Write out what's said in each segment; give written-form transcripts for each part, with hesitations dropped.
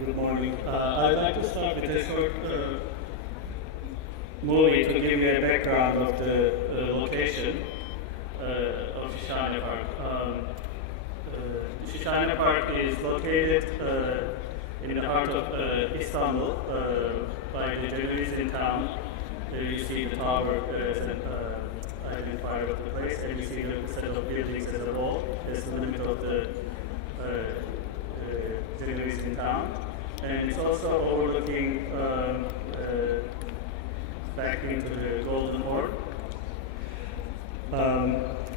Good morning. I'd like to start with a short movie to give you a background of the location of ŞİŞHANE Park. ŞİŞHANE Park is located in the heart of Istanbul, by the Cenevizin town. You see the tower as an identifier of the place, and you see the set of buildings as a whole. It's the limit of the Cenevizin town, and it's also overlooking back into the Golden Horn,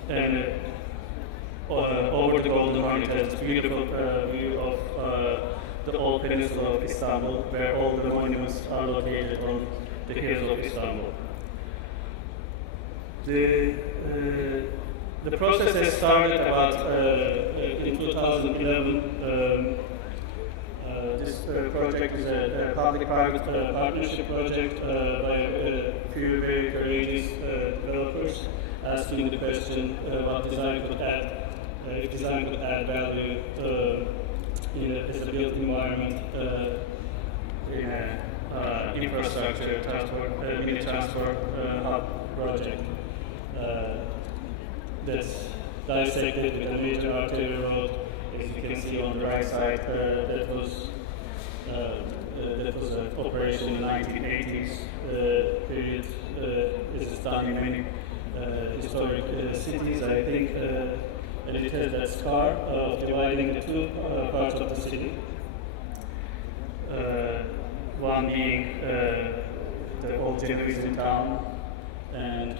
and over the Golden Horn it has a beautiful view of the old peninsula of Istanbul, where all the monuments are located on the hills of Istanbul. The process has started about in 2011. This project is a public-private partnership project by a few very courageous developers, asking the question what design could add, if design could add value as a built environment in an infrastructure mini transport hub project that's dissected with a major arterial road, as you can see on the right side. That was an operation in the 1980s period. This is done in many historic cities, I think, and it has that scar of dividing the two parts of the city. One being the old Cenevizin town, and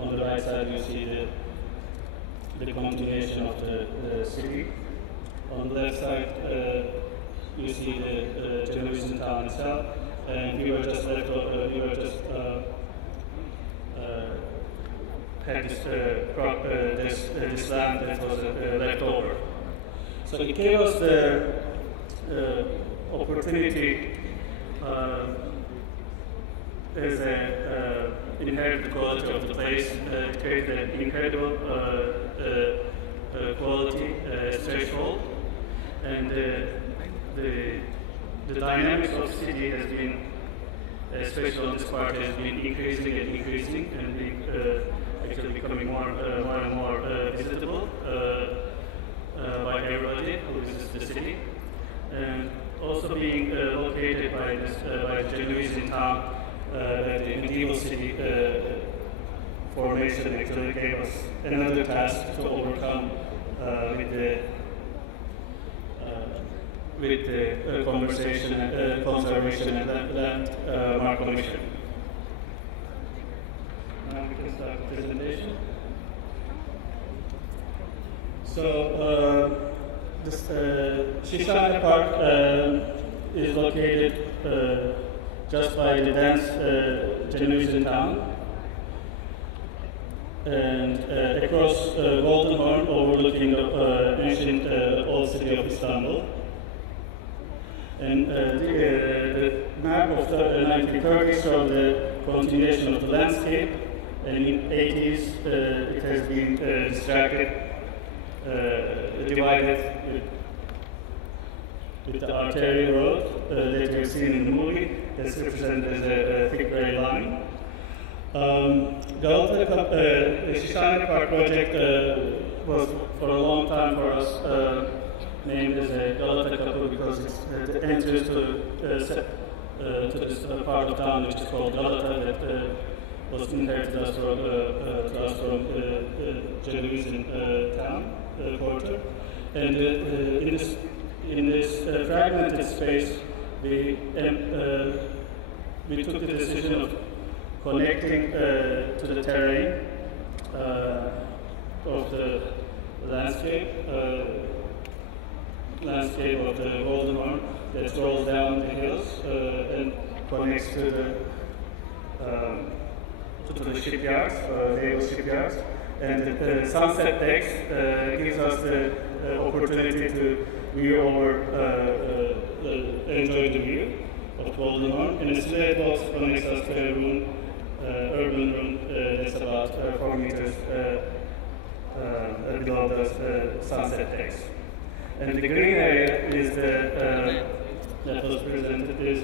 on the right side you see the continuation of the city. On the left side you see the Cenevizin town itself, and we were just had this land that was left over. So it gave us the opportunity as an inherent quality of the place, create an incredible quality threshold, and the dynamics of the city has been, especially on this part, has been increasing and increasing, and actually becoming more and more visitable by everybody who visits the city, and also being located by the Cenevizin town. The medieval city formation actually gave us another task to overcome with the conversation and conservation and land mark commission. Now we can start the presentation. So this ŞİŞHANE Park is located just by the dense Cenevizin town, and across Golden Horn, overlooking the ancient old city of Istanbul. And the map of the 1930s shows the continuation of the landscape, and in the 80s it has been divided with the arterial road that you've seen in the movie. That's represented as a thick gray line. ŞİŞHANE Park project was for a long time for us named as a Galata Kapı, because it's the entrance to this part of town which is called Galata, that was inherited us from Cenevizin town quarter. And in this fragmented space, we took the decision of connecting to the terrain of the landscape of the Golden Horn that rolls down the hills and connects to the shipyards, naval shipyards. And the sunset decks gives us the opportunity to view over, enjoy the view of Golden Horn. And the sled box connects us to a urban room that's about 4 meters below the sunset decks. And the green area is the that was presented is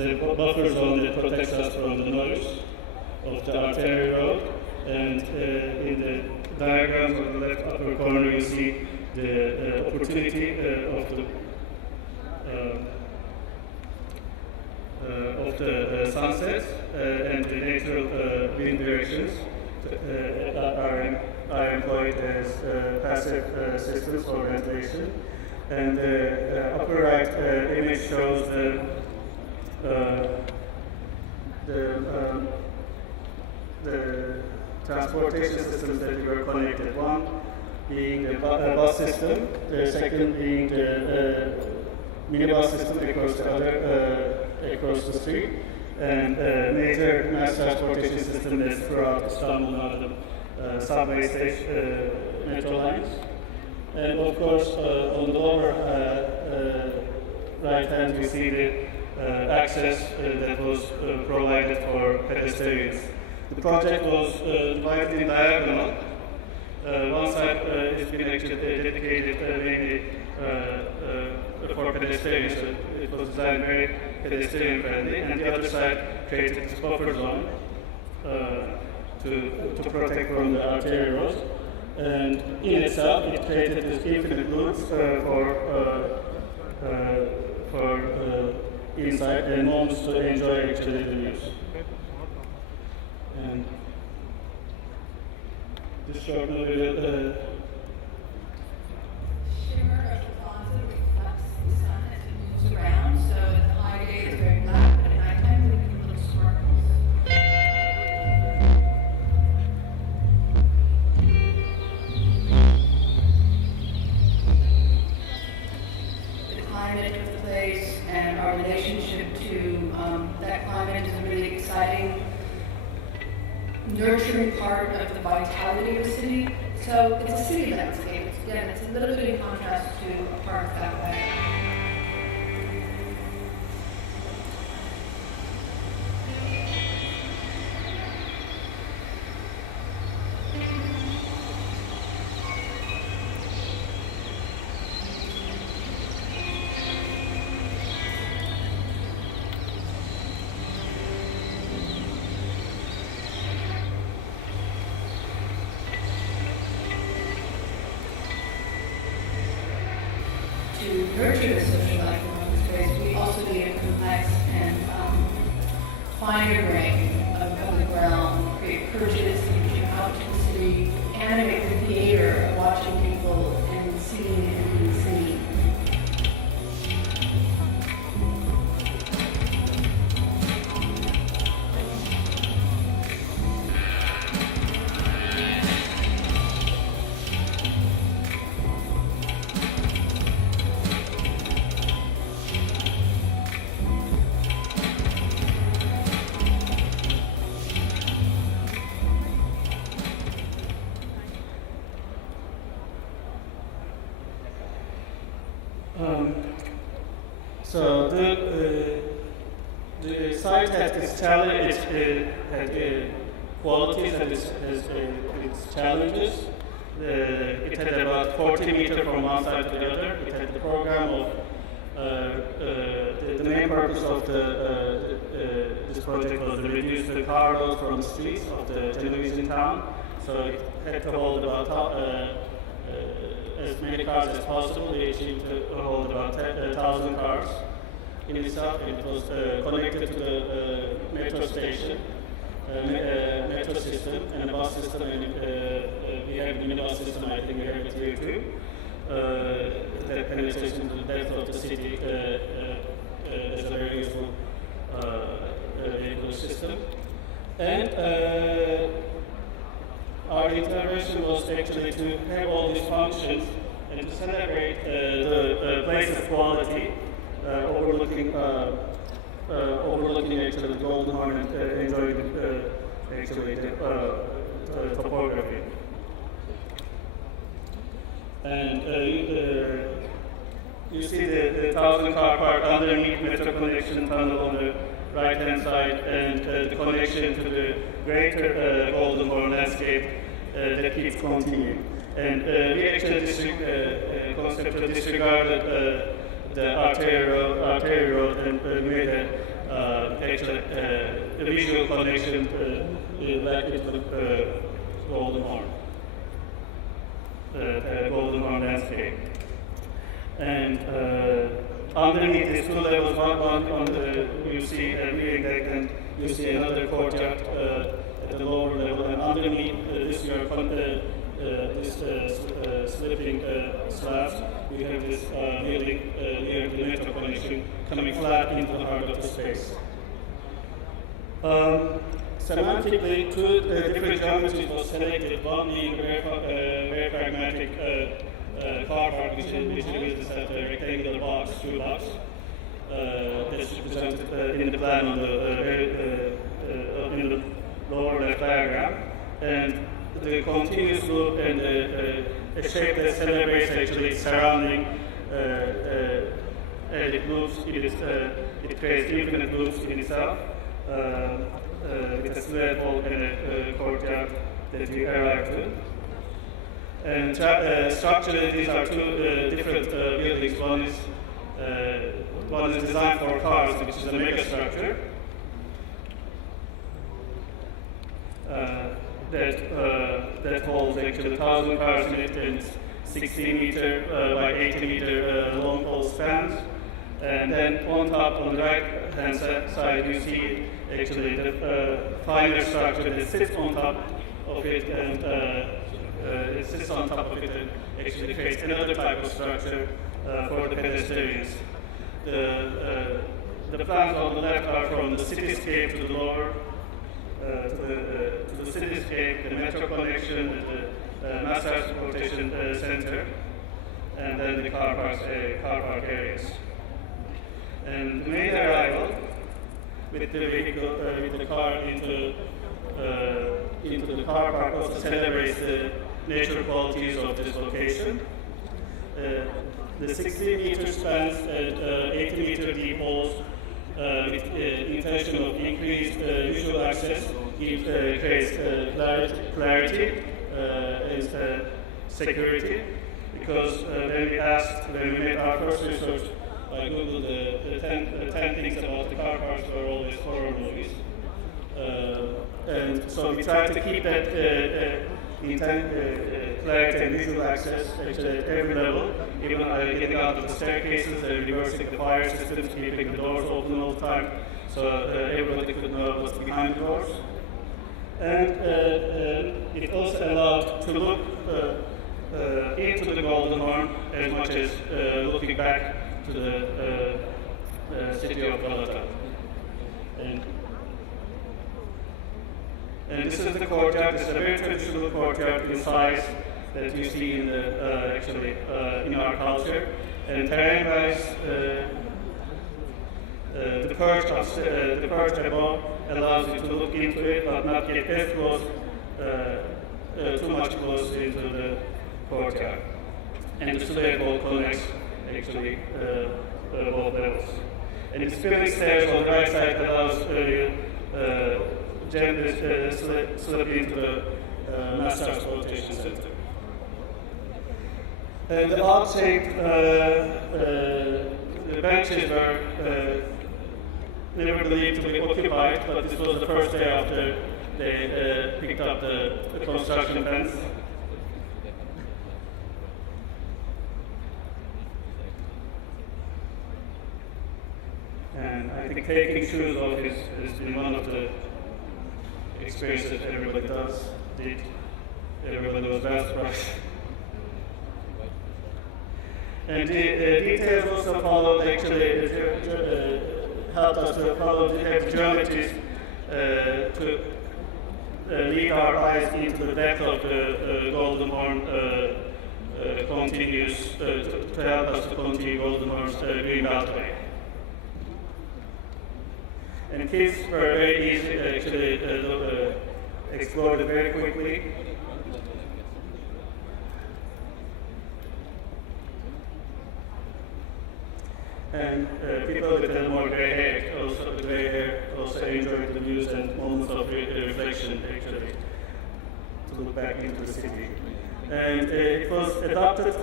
a buffer zone that protects us from the noise of the arterial road. And in the diagrams on the left upper corner, you see the opportunity of the sunsets and the natural wind directions are employed as passive systems for ventilation. And the upper right image shows the transportation systems that were connected. One being the bus system, the second being the minibus system across the street, and major mass transportation system that's throughout Istanbul, the subway station, metro lines. And of course, on the lower right hand, we see the access that was provided for pedestrians. The project was divided in diagonal. One side has been actually dedicated mainly for pedestrians. So it was designed very pedestrian friendly, and the other side created this buffer zone to protect from the arterial roads. And in itself, it created this infinite loops for inside and homes to enjoy actually the views. And this short movie will shimmer of the plaza reflects the sun as it moves around, so at the high day it's very black, but at nighttime we can little sparkles. The climate of the place and our relationship to that climate is a really exciting, nurturing part of the vitality of the city. So it's a city landscape. Again, it's a little bit in contrast to a park that way. To nurture the social life of the space, we also need a complex and finer grain of the ground, create purges, get you out to the city, animate the theater of watching people and seeing and being seen. So the site has its challenge, has qualities and its challenges. It had about 40 meters from one side to the other. It had the program of the main purpose of this project was to reduce the car load from the streets of the Genovese town. So it had to hold about as many cars as possible. We achieved to hold about 1,000 cars in itself. It was connected to the metro station, metro system, and a bus system. And we have the minibus system. I think we have it here too. That penetration to the depth of the city is a very useful vehicle system. And our intervention was actually to have all these functions and to celebrate the place of quality, overlooking actually the Golden Horn and enjoying actually the topography. And you see the 1,000-car park underneath Metro Connection Tunnel on the right-hand side, and the connection to the greater Golden Horn landscape that keeps continuing. And we actually conceptually disregarded the arterial road and made actually a visual connection back into the Golden Horn, the Golden Horn landscape. And underneath these two levels, you see a viewing deck, and you see another courtyard at the lower level, and underneath this slipping slabs, we have this building near the metro connection coming flat into the heart of the space. Semantically, two different geometries were selected, one being very pragmatic car park, which is a rectangular box, shoebox, that's represented in the plan on in the lower left diagram, and the continuous loop and a shape that celebrates actually surrounding, and it loops, it creates infinite loops in itself, with a silhouette wall and a courtyard that we arrive to. And structurally, these are two different buildings. One is designed for cars, which is a mega structure. That holds actually 1,000 cars in it, and 60-meter by 80-meter long pole spans. And then on top, on the right-hand side, you see actually the finer structure that sits on top of it, and it sits on top of it and actually creates another type of structure for the pedestrians. The plans on the left are from the cityscape to the lower, to the cityscape, the metro connection, the mass transportation center, and then the car park areas. And the main arrival with the vehicle, with the car into the car park also celebrates the natural qualities of this location. The 60-meter spans and 80-meter deep holes with intention of increased visual access creates clarity and security, because when we made our first research by Google, the 10 things about the car parks were always horror movies. And so we tried to keep that clarity and visual access actually at every level, even getting out of the staircases, reversing the fire systems, keeping the doors open all the time, so everybody could know what's behind the doors. And it also allowed to look into the Golden Horn as much as looking back to the city of Galata. And this is the courtyard. This is a very traditional courtyard in size that you see in in our culture. And terrain-wise, the perch above allows you to look into it, but not get as close, too much close into the courtyard. And the silhouette wall connects actually both levels. And the spinning stairs on the right side allows you gently slip into the mass transportation center. And the odd-shaped the benches were never believed to be occupied, but this was the first day after they picked up the construction fence. And I think taking shoes off has been one of the experiences that everybody did. Everybody was very surprised. And the details also followed, actually, helped us to follow the geometries to lead our eyes into the depth of the Golden Horn continues, to help us to continue Golden Horn's green beltway. And kids were very easy, actually, explored it very quickly. And people with a more gray hair also enjoyed the views and moments of reflection, actually, to look back into the city. And it was adopted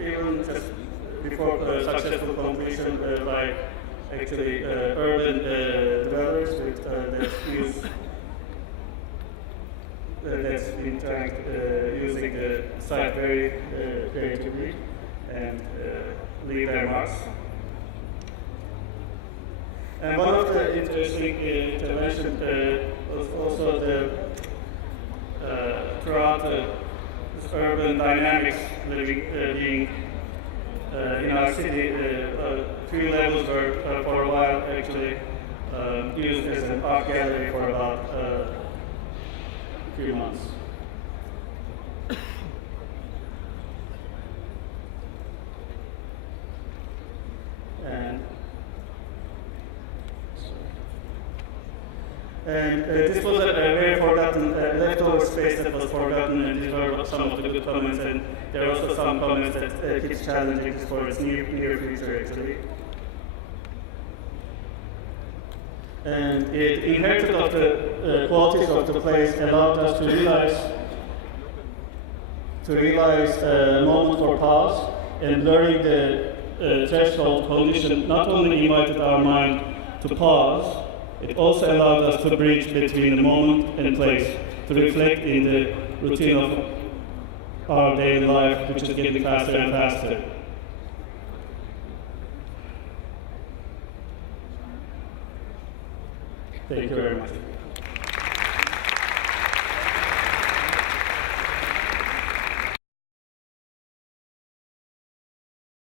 even just before successful completion by actually urban developers with that use that's been trying using the site very creatively and leave their marks. And one of the interesting interventions was also the throughout this urban dynamics living being in our city. Few levels were for a while actually used as an art gallery for about a few months. And this was a very forgotten, leftover space that was forgotten, and these were some of the good comments, and there are also some comments that keeps challenging this for its near future actually. And it inherited of the qualities of the place allowed us to realize a moment for pause, and blurring the threshold condition not only invited our mind to pause, it also allowed us to bridge between the moment and place, to reflect in the routine of our daily life, which is getting faster and faster. Thank you very much.